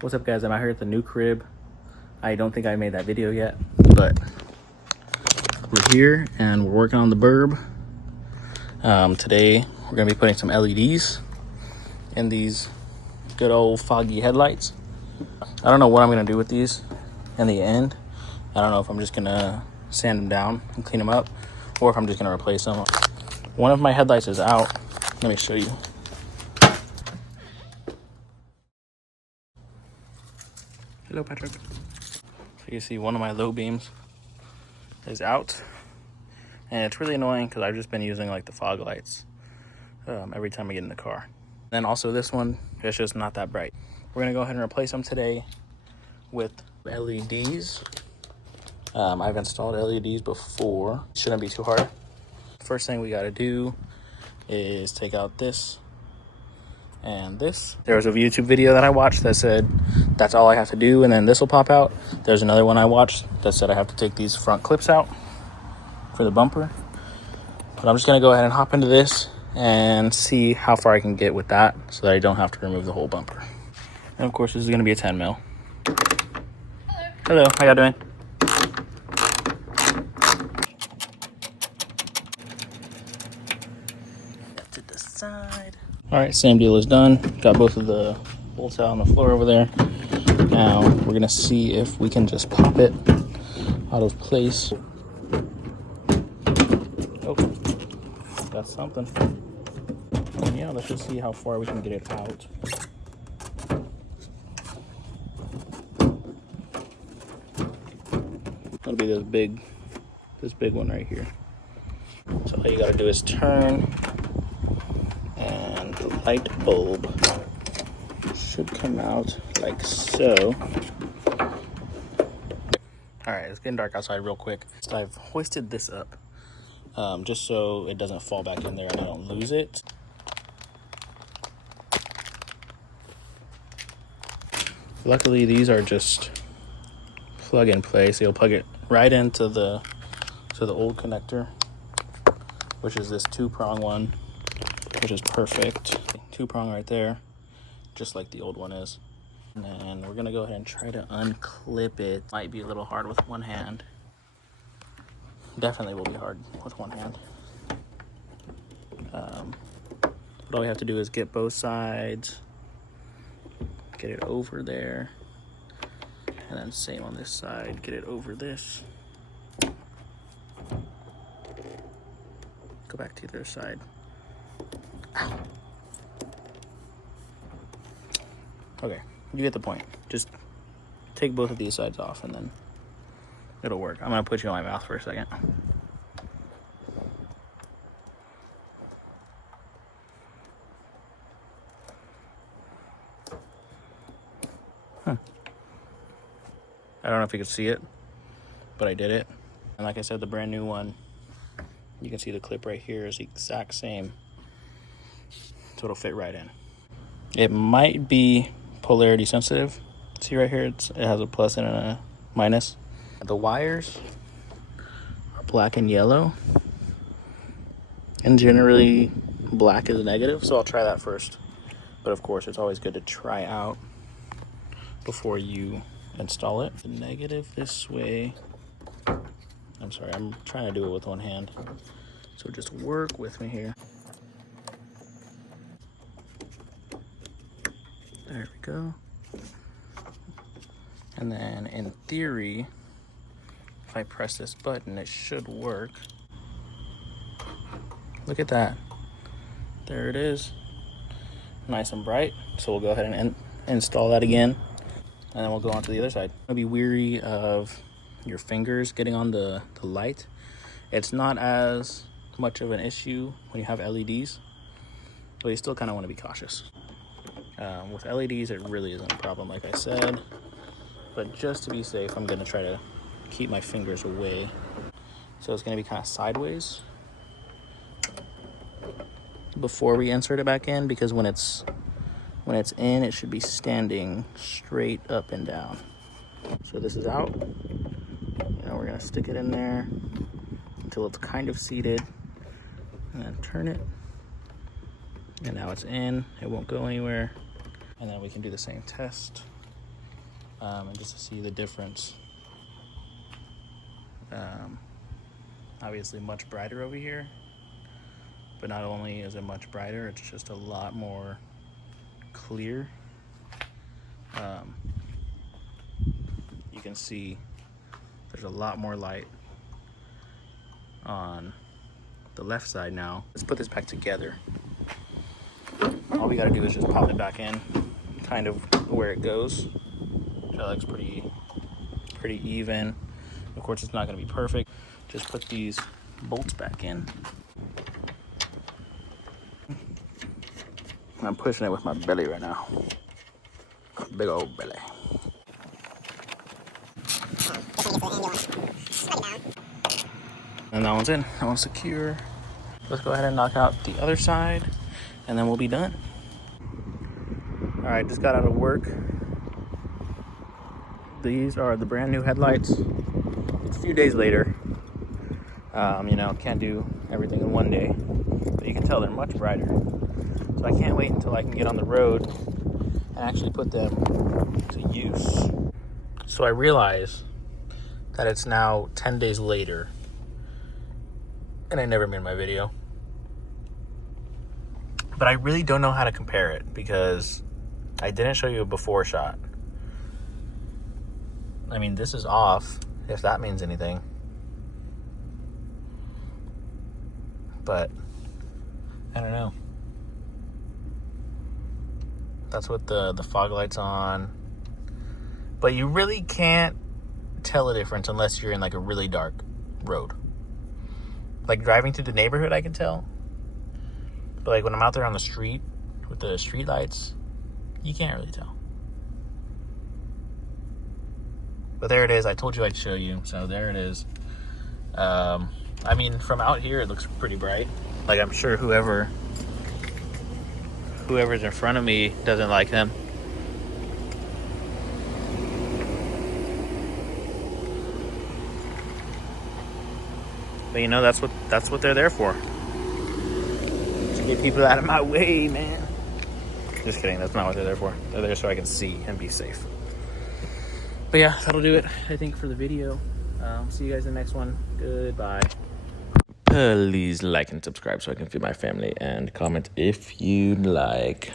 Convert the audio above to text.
What's up, guys? I'm out here at the new crib. I don't think I made that video yet, but we're here and we're working on the burb. Today we're gonna be putting some LEDs in these good old foggy headlights. I don't know what I'm gonna do with these in the end. I don't know if I'm just gonna sand them down and clean them up, or if I'm just gonna replace them. One of my headlights is out. Let me show you. Hello, Patrick. So you can see one of my low beams is out, and it's really annoying because I've just been using like the fog lights every time I get in the car. Then also this one, it's just not that bright. We're gonna go ahead and replace them today with LEDs. I've installed LEDs before. Shouldn't be too hard. First thing we gotta do is take out this and this. There was a YouTube video that I watched that said that's all I have to do and then this will pop out. There's another one I watched that said I have to take these front clips out for the bumper. But I'm just gonna go ahead and hop into this and see how far I can get with that so that I don't have to remove the whole bumper. And of course this is gonna be a 10 mil. Hello, how y'all doing? To the side. All right, same deal is done. Got both of the bolts out on the floor over there. Now we're gonna see if we can just pop it out of place. Oh, that's something. And yeah, let's just see how far we can get it out. It'll be this big one right here. So all you gotta do is turn, and the light bulb should come out like so. All right, it's getting dark outside real quick. So I've hoisted this up just so it doesn't fall back in there and I don't lose it. Luckily, these are just plug and play, so you'll plug it right into the old connector, which is this 2-prong one, which is perfect. 2-prong right there, just like the old one is. And then we're gonna go ahead and try to unclip it. Might be a little hard with one hand. Definitely will be hard with one hand. But all we have to do is get both sides, get it over there, and then same on this side, get it over this. Go back to the other side. Ow. Okay, you get the point. Just take both of these sides off and then it'll work. I'm gonna put you on my mouth for a second. I don't know if you could see it, but I did it. And like I said, the brand new one, you can see the clip right here is the exact same. So it'll fit right in. It might be polarity sensitive. See right here, it has a plus and a minus. The wires are black and yellow. And generally black is negative, so I'll try that first. But of course, it's always good to try out before you install it. The negative this way. I'm sorry, I'm trying to do it with one hand. So just work with me here. There we go. And then in theory, if I press this button, it should work. Look at that. There it is. Nice and bright. So we'll go ahead and install that again. And then we'll go on to the other side. I'll be weary of your fingers getting on the light. It's not as much of an issue when you have LEDs, but you still kind of want to be cautious. With LEDs, it really isn't a problem, like I said. But just to be safe, I'm going to try to keep my fingers away. So it's going to be kind of sideways before we insert it back in, because when it's in, it should be standing straight up and down. So this is out. Now we're gonna stick it in there until it's kind of seated, and then turn it. And now it's in, it won't go anywhere. And then we can do the same test and just to see the difference. Obviously much brighter over here, but not only is it much brighter, it's just a lot more clear. You can see there's a lot more light on the left side now. Let's put this back together. All we gotta do is just pop it back in, kind of where it goes. That looks pretty even. Of course, it's not gonna be perfect. Just put these bolts back in. I'm pushing it with my belly right now. Big old belly. And that one's in. That one's secure. Let's go ahead and knock out the other side, and then we'll be done. All right, just got out of work. These are the brand new headlights. It's a few days later. Can't do everything in one day, but you can tell they're much brighter. So I can't wait until I can get on the road and actually put them to use. So I realize that it's now 10 days later, and I never made my video. But I really don't know how to compare it because I didn't show you a before shot. I mean, this is off, if that means anything. But I don't know. That's what the fog light's on. But you really can't tell a difference unless you're in like a really dark road. Like driving through the neighborhood, I can tell. But like when I'm out there on the street with the street lights, you can't really tell. But there it is. I told you I'd show you. So there it is. I mean, from out here, it looks pretty bright. Like I'm sure whoever's in front of me doesn't like them. But that's what they're there for. To get people out of my way, man. Just kidding, that's not what they're there for. They're there so I can see and be safe. But yeah, that'll do it, I think, for the video. See you guys in the next one. Goodbye. Please like and subscribe so I can feed my family, and comment if you'd like.